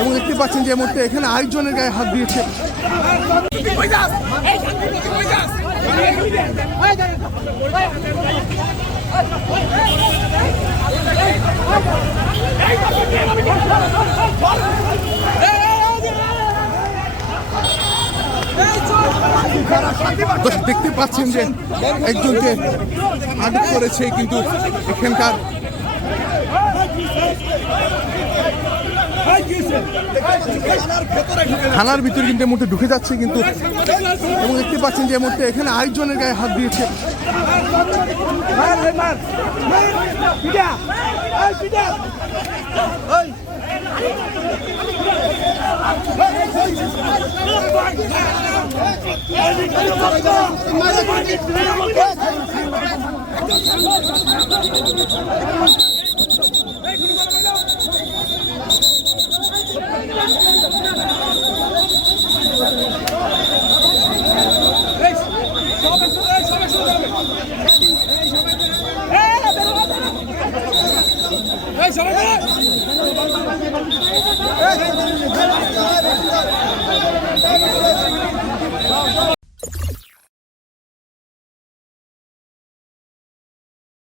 এবং দেখতে পাচ্ছেন যে এই মুহূর্তে এখানে আরেকজনের গায়ে হাত দিয়েছে। দেখতে পাচ্ছেন যে একজনকে আটক করেছে, কিন্তু এখানকার থানার ভিতরে কিন্তু এই মুহূর্তে ঢুকে যাচ্ছে কিন্তু, এবং দেখতে পাচ্ছেন যে এই মুহূর্তে এখানে আরেকজনের গায়ে হাত দিয়েছে।